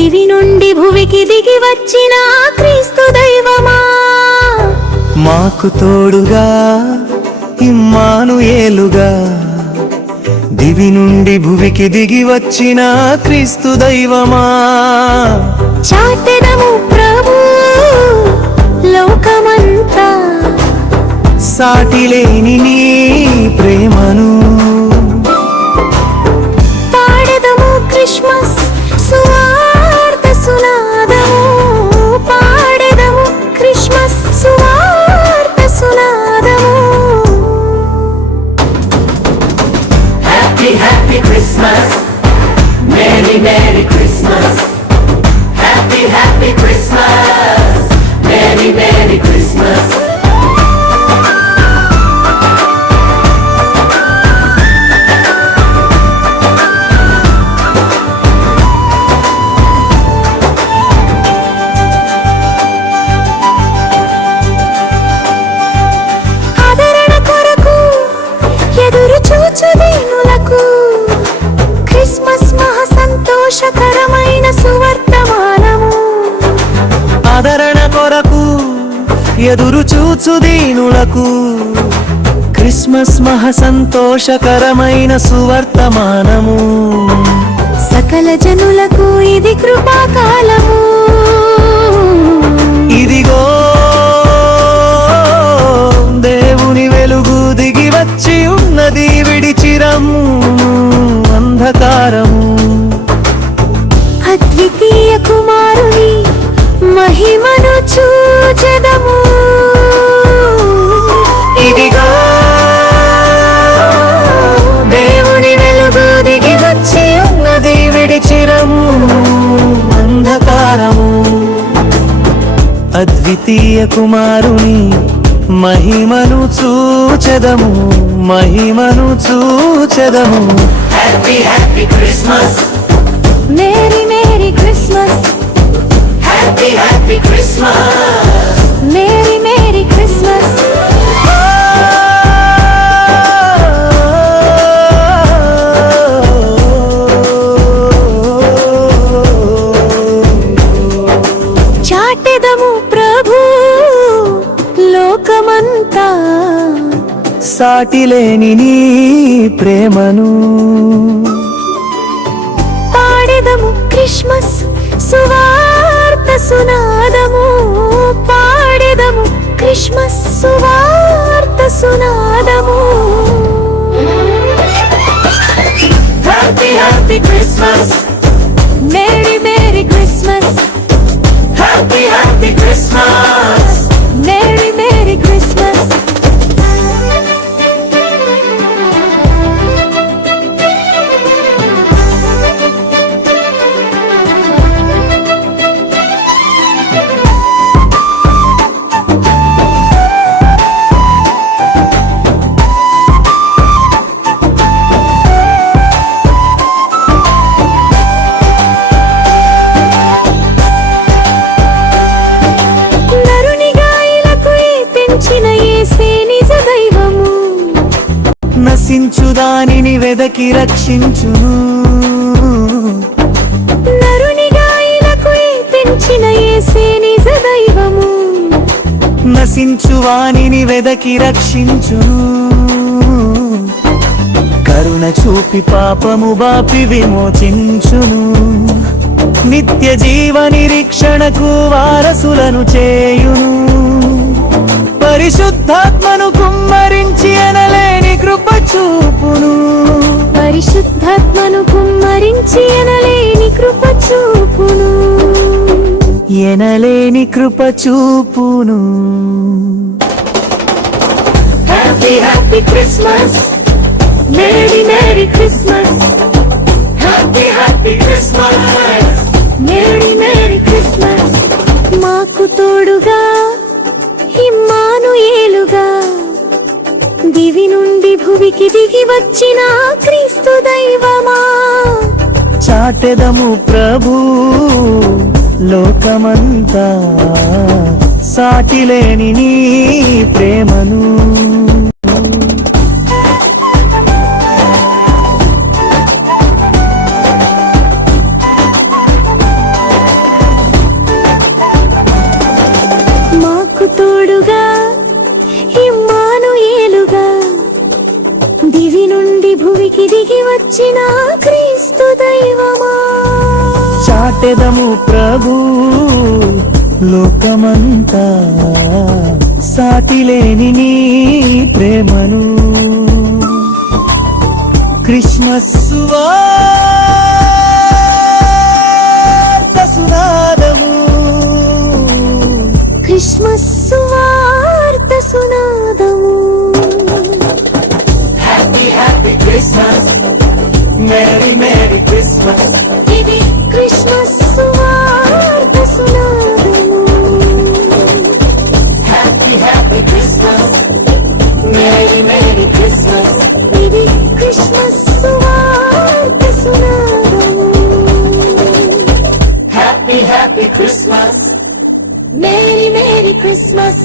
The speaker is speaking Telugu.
దివి నుండి భువికి దిగి వచ్చిన క్రీస్తు దైవమా, మాకు తోడుగా ఇమ్మానుయేలుగా, దివి నుండి భువికి దిగి వచ్చిన క్రీస్తు దైవమా, చాటెదము ప్రభు లోకమంతా, సాటిలేని నీ ప్రేమను, పాడెదము క్రిస్మస్ సువార్త సునాదము, పాడెదము క్రిస్మస్ సువార్త సునాదము. Happy, happy Christmas. Merry, Merry Christmas. Happy, happy Christmas. Merry, Merry Christmas. ఆదరణ కొరకు ఎదురు చూచు దీనులకు క్రిస్మస్ మహా సంతోషకరమైన సువర్తమానము, ఆదరణ కొరకు ఎదురు చూచు దీనులకు క్రిస్మస్ మహా సంతోషకరమైన సువర్తమానము, సకల జనులకు ఇది కృపాకాలము, ఇదిగో దేవుని వెలుగు దిగి వచ్చి ఉన్నది, విడిచిరము అంధకారము, అద్వితీయ కుమారుని మహిమను చూచెదము, ఇదిగో దేవుని వెలుగు దిగి వచ్చి ఉన్నది, విడిచిరము అంధకారము, అద్వితీయ కుమారుని మహిమను చూచెదము, మహిమను చూచెదము. Happy, happy Christmas. Merry merry Christmas, Happy, happy Christmas. Merry merry Christmas. చాటెదము ప్రభు లోకమంతా, సాటిలేని నీ ప్రేమను, పాడెదము క్రిస్మస్ సువార్త సునాదము, పాడెదము క్రిస్మస్ సువార్త సునాదము. Happy, happy Christmas. Merry merry Christmas, Happy, happy Christmas. Merry merry Christmas. నశించు దానిని వెదకి రక్షించును, నరునిగా ఇలకు తెంచిన యేసే నిజ దైవము, నశించు వానిని వెదకి రక్షించును, కరుణ చూపి పాపము బాపి విమోచించును, నిత్య జీవ నిరీక్షణకు వారసులను చేయును, పరిశుద్ధాత్మను కుమ్మరించి ఎనలేని కృప చూపును, పరిశుద్ధాత్మను కుమ్మరించి ఎనలేని కృప చూపును, ఎనలేని కృప చూపును. Happy, happy Christmas. Merry merry Christmas, Happy, happy Christmas. Merry merry Christmas. మాకు తోడుగా ఇమ్మానుయేలుగా, దివి నుండి భువికి దిగి వచ్చిన క్రీస్తు దైవమా, చాటెదము ప్రభు లోకమంతా, సాటిలేని నీ ప్రేమను. చాటెదము ప్రభు లోకమంతా సాటిలేని నీ ప్రేమను క్రిస్మస్ వార్త సునాదము క్రిస్మస్ వార్త సునాదము Happy, happy Christmas. Merry, Merry Christmas. ఇది క్రిస్మస్ వార్త సునాదము Happy, happy Christmas. Merry, Merry Christmas. ఇది క్రిస్మస్ వార్త సునాదము Happy, happy Christmas. Merry merry Christmas